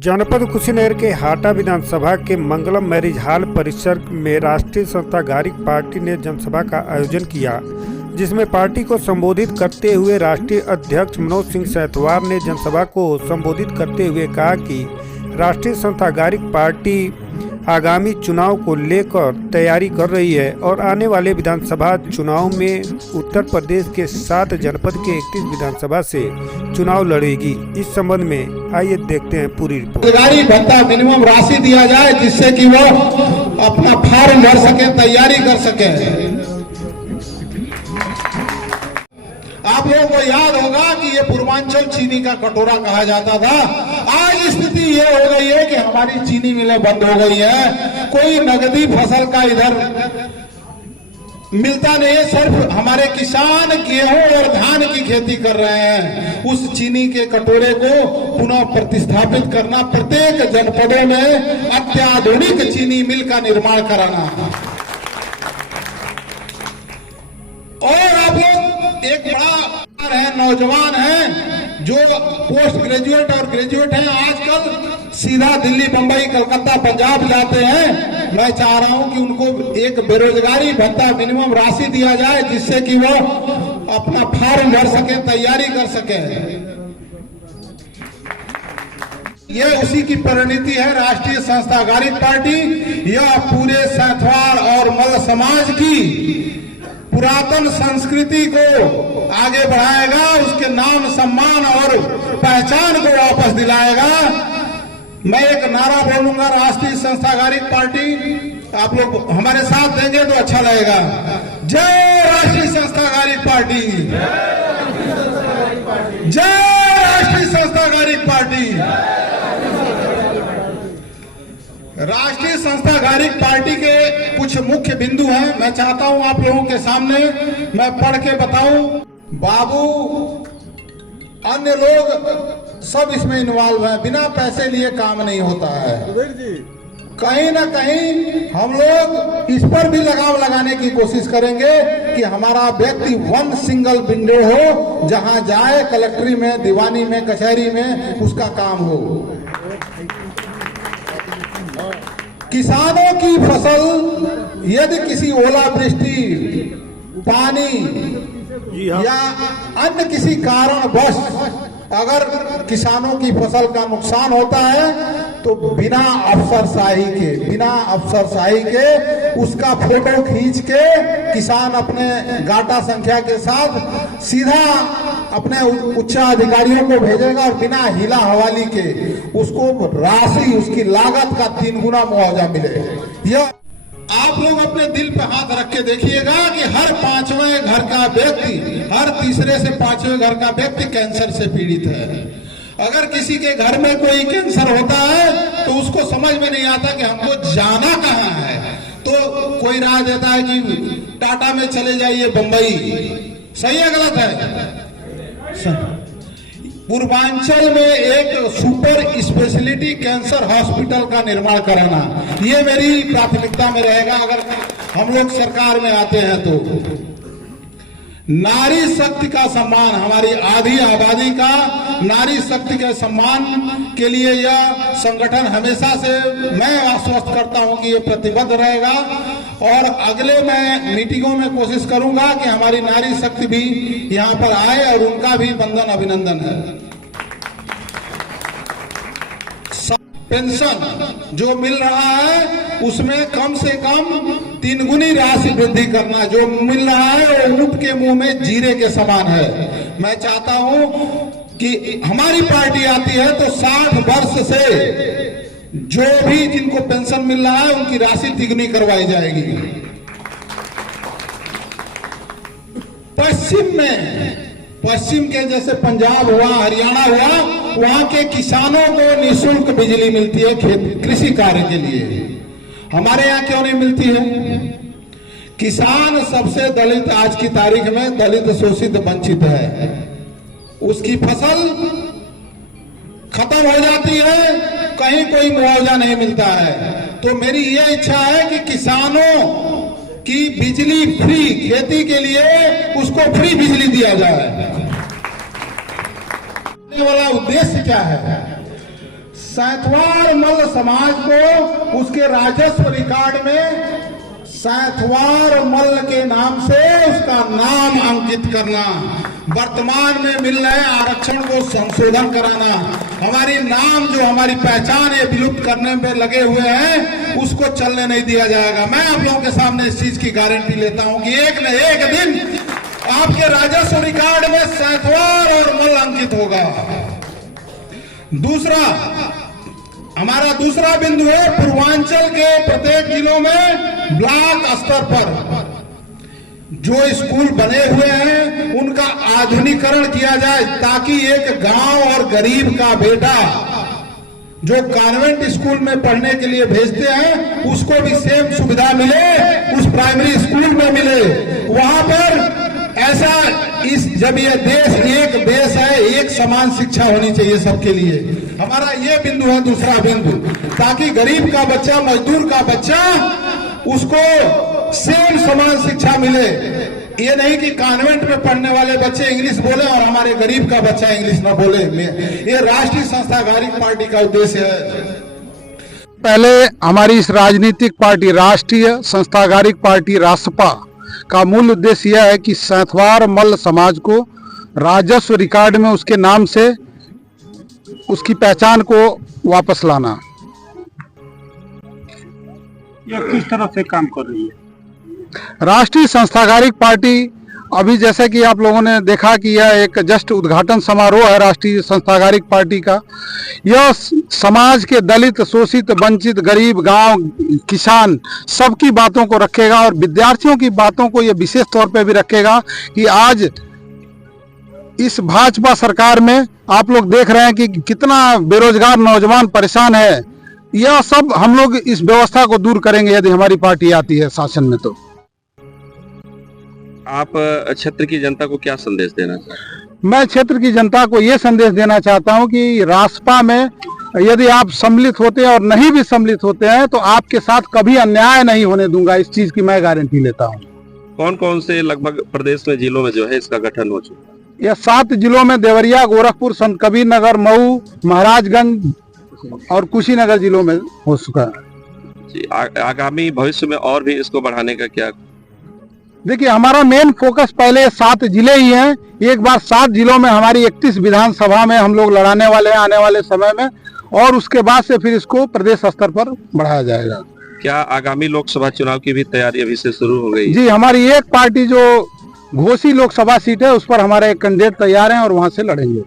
जनपद कुशीनगर के हाटा विधानसभा के मंगलम मैरिज हॉल परिसर में राष्ट्रीय संस्था गारिक पार्टी ने जनसभा का आयोजन किया, जिसमें पार्टी को संबोधित करते हुए राष्ट्रीय अध्यक्ष मनोज सिंह सैतवार ने जनसभा को संबोधित करते हुए कहा कि राष्ट्रीय संस्था गारिक पार्टी आगामी चुनाव को लेकर तैयारी कर रही है और आने वाले विधानसभा चुनाव में उत्तर प्रदेश के 7 जनपद के 31 विधानसभा से चुनाव लड़ेगी। इस संबंध में आइए देखते हैं पूरी रिपोर्ट। बेरोजगारी भत्ता मिनिमम राशि दिया जाए जिससे कि वो अपना फॉर्म भर सके, तैयारी कर सके। आप लोगों को याद होगा कि ये पूर्वांचल चीनी का कटोरा कहा जाता था। आज स्थिति ये हो गई है कि हमारी चीनी मिलें बंद हो गई है, कोई नगदी फसल का इधर मिलता नहीं है। सिर्फ हमारे किसान गेहूं और धान की खेती कर रहे हैं। उस चीनी के कटोरे को पुनः प्रतिस्थापित करना, प्रत्येक जनपदों में अत्याधुनिक चीनी मिल का निर्माण कराना। और आप लोग एक बड़ा है, नौजवान है जो पोस्ट ग्रेजुएट और ग्रेजुएट हैं, आजकल सीधा दिल्ली, मुंबई, कलकत्ता, पंजाब जाते हैं। मैं चाह रहा हूं कि उनको एक बेरोजगारी भत्ता मिनिमम राशि दिया जाए जिससे कि वो अपना फॉर्म भर सके, तैयारी कर सके। ये उसी की परिणति है। राष्ट्रीय संस्था गारिक पार्टी यह पूरे सैथवाड़ और मल्ल समाज की पुरातन संस्कृति को आगे बढ़ाएगा, उसके नाम, सम्मान और पहचान को वापस दिलाएगा। मैं एक नारा बोलूंगा, राष्ट्रीय संस्था गारिक पार्टी, आप लोग हमारे साथ देंगे तो अच्छा लगेगा। जय राष्ट्रीय संस्था गारिक पार्टी, जय राष्ट्रीय संस्था गारिक पार्टी। राष्ट्रीय संस्था गारिक पार्टी के कुछ मुख्य बिंदु हैं, मैं चाहता हूं आप लोगों के सामने मैं पढ़ के बताऊं। बाबू, अन्य लोग सब इसमें इन्वॉल्व हैं, बिना पैसे लिए काम नहीं होता है। कहीं ना कहीं हम लोग इस पर भी लगाम लगाने की कोशिश करेंगे कि हमारा व्यक्ति वन सिंगल विंडो हो, जहां जाए कलेक्ट्री में, दीवानी में, कचहरी में उसका काम हो। किसानों की फसल यदि किसी ओलावृष्टि, पानी या अन्य किसी कारणवश अगर किसानों की फसल का नुकसान होता है तो बिना अफसरशाही के उसका फोटो खींच के किसान अपने गाटा संख्या के साथ सीधा अपने उच्च अधिकारियों को भेजेगा और बिना हिला हवाली के उसको राशि, उसकी लागत का 3 गुना मुआवजा मिले। यह आप लोग अपने दिल पे हाथ रख के देखिएगा कि हर 5वें घर का व्यक्ति, हर तीसरे से 5वें घर का व्यक्ति कैंसर से पीड़ित है। अगर किसी के घर में कोई कैंसर होता है तो उसको समझ में नहीं आता कि हमको जाना कहाँ है, तो कोई राय देता है कि टाटा में चले जाइए, बंबई। सही है, गलत है? पूर्वांचल में एक सुपर स्पेशलिटी कैंसर हॉस्पिटल का निर्माण कराना, ये मेरी प्राथमिकता में रहेगा अगर हम लोग सरकार में आते हैं तो। नारी शक्ति का सम्मान, हमारी आधी आबादी का नारी शक्ति के सम्मान के लिए यह संगठन हमेशा से, मैं आश्वस्त करता हूं कि ये प्रतिबद्ध रहेगा और अगले मैं मीटिंगों में कोशिश करूंगा कि हमारी नारी शक्ति भी यहां पर आए और उनका भी वंदन, अभिनंदन है। पेंशन जो मिल रहा है उसमें कम से कम 3 गुनी राशि वृद्धि करना। जो मिल रहा है वो ऊंट के मुंह में जीरे के समान है। मैं चाहता हूं कि हमारी पार्टी आती है तो 60 वर्ष से जो भी जिनको पेंशन मिल रहा है उनकी राशि तिगुनी करवाई जाएगी। पश्चिम के जैसे पंजाब हुआ, हरियाणा हुआ, वहां के किसानों को निःशुल्क बिजली मिलती है कृषि कार्य के लिए। हमारे यहाँ क्यों नहीं मिलती है? किसान सबसे दलित, आज की तारीख में दलित, शोषित, वंचित है। उसकी फसल खत्म हो जाती है, कहीं कोई मुआवजा नहीं मिलता है। तो मेरी ये इच्छा है कि किसानों की बिजली फ्री, खेती के लिए उसको फ्री बिजली दिया जाए। वाला उद्देश्य क्या है? सैंथवार मल्ल समाज को उसके राजस्व रिकॉर्ड में सैंथवार मल्ल के नाम से उसका नाम अंकित करना, वर्तमान में मिल रहे आरक्षण को संशोधन कराना, हमारी नाम जो हमारी पहचान है विलुप्त करने में लगे हुए हैं उसको चलने नहीं दिया जाएगा। मैं आप लोगों के सामने इस चीज की गारंटी लेता हूं कि एक न एक दिन आपके राजस्व रिकॉर्ड में सैंथवार और मल्ल अंकित होगा। दूसरा, हमारा दूसरा बिंदु है पूर्वांचल के प्रत्येक जिलों में ब्लॉक स्तर पर जो स्कूल बने हुए हैं उनका आधुनिकीकरण किया जाए, ताकि एक गांव और गरीब का बेटा जो कॉन्वेंट स्कूल में पढ़ने के लिए भेजते हैं उसको भी सेम सुविधा मिले, उस प्राइमरी स्कूल में मिले। वहां पर ऐसा जब ये देश एक देश है, एक समान शिक्षा होनी चाहिए सबके लिए। हमारा ये बिंदु है दूसरा बिंदु, ताकि गरीब का बच्चा, मजदूर का बच्चा उसको सेम समान शिक्षा मिले। ये नहीं कि कॉन्वेंट में पढ़ने वाले बच्चे इंग्लिश बोले और हमारे गरीब का बच्चा इंग्लिश ना बोले। ये राष्ट्रीय संस्थागारिक पार्टी का उद्देश्य है। पहले हमारी इस राजनीतिक पार्टी राष्ट्रीय संस्थागारिक पार्टी रासपा का मूल उद्देश्य यह है कि सैंथवार मल्ल समाज को राजस्व रिकॉर्ड में उसके नाम से उसकी पहचान को वापस लाना। यह किस तरह से काम कर रही है? राष्ट्रीय संस्थागारिक पार्टी अभी जैसे कि आप लोगों ने देखा कि यह एक जस्ट उद्घाटन समारोह है राष्ट्रीय संस्थागारिक पार्टी का। यह समाज के दलित, शोषित, वंचित, गरीब, गांव, किसान सबकी बातों को रखेगा और विद्यार्थियों की बातों को यह विशेष तौर पे भी रखेगा कि आज इस भाजपा सरकार में आप लोग देख रहे हैं कि कितना बेरोजगार नौजवान परेशान है। यह सब हम लोग इस व्यवस्था को दूर करेंगे यदि हमारी पार्टी आती है शासन में। तो आप क्षेत्र की जनता को क्या संदेश देना चाहते हैं? मैं क्षेत्र की जनता को ये संदेश देना चाहता हूं कि रासपा में यदि आप सम्मिलित होते हैं और नहीं भी सम्मिलित होते हैं तो आपके साथ कभी अन्याय नहीं होने दूंगा, इस चीज की मैं गारंटी लेता हूं। कौन कौन से लगभग प्रदेश में जिलों में जो है इसका गठन हो चुका है? यह 7 जिलों में देवरिया, गोरखपुर, संत कबीर नगर, मऊ, महाराजगंज और कुशीनगर जिलों में हो चुका है। जी, आगामी भविष्य में और भी इसको बढ़ाने का क्या? देखिए, हमारा मेन फोकस पहले 7 जिले ही हैं। एक बार 7 जिलों में हमारी 31 विधानसभा में हम लोग लड़ाने वाले हैं आने वाले समय में, और उसके बाद से फिर इसको प्रदेश स्तर पर बढ़ाया जाएगा। क्या आगामी लोकसभा चुनाव की भी तैयारी अभी से शुरू हो गई? जी, हमारी एक पार्टी जो घोसी लोकसभा सीट है उस पर हमारे कैंडिडेट तैयार हैं और वहां से लड़ेंगे।